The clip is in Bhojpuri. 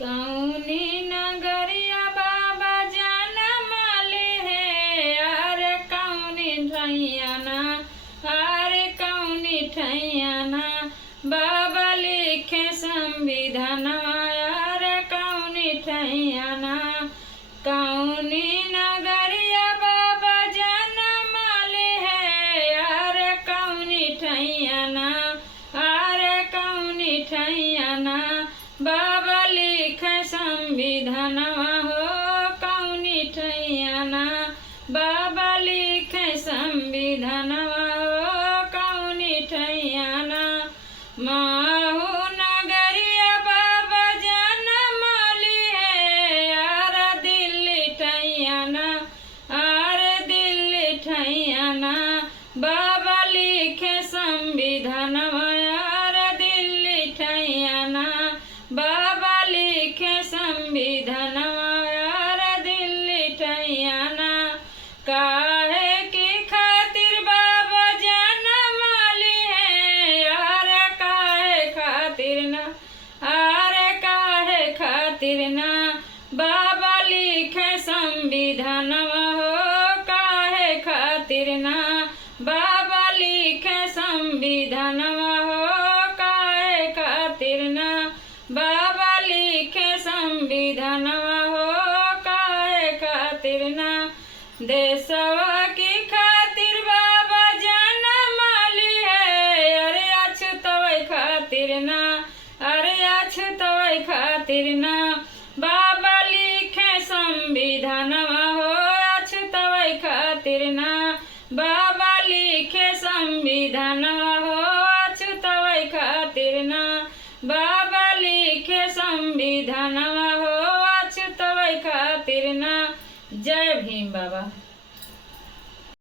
कौनी नगरिया बाबा जनम ले है अरे कौनी ठैयाना अरे कौनी ठैयाना बाबा लिखे संविधान अरे कौनी ठैयाना कौनी नगरिया बाबा जनम ले है अरे कौनी ठैयाना अरे कौनी ठैयाना बाबा लिखे संविधान हो कौनी ठैयाना बाबा लिखे संविधान हो कौनी ठैयाना माहू नगरिया बाबा जनम ली है अरे दिल्ली ठैयाना अरे दिल्ली ठैयाना बाबा लिखे संविधान अरे दिल्ली ठैयाना बाबा लिखे संविधान अरे दिल्ली ठैयाना काहे की खातिर बाबा जनम ली है अरे काहे खातिर ना अरे काहे खातिर ना बाबा लिखे संविधान हो काहे खातिर ना बाबा लिखे संविधान हो काहे खातिर ना बाबा लिखे संविधान हो काहे खातिर ना देशवा की खातिर बाबा जनम ली है अरे अछूतवै खातिर ना अरे अछूतवै खातिर ना बाबा लिखे संविधान हो अछूतवै खातिर ना बाबा लिखे संविधान हो अछूतवै खातिर ना बाबा लिखे संविधान हो अछूतवै खातिर ना। जय भीम बाबा।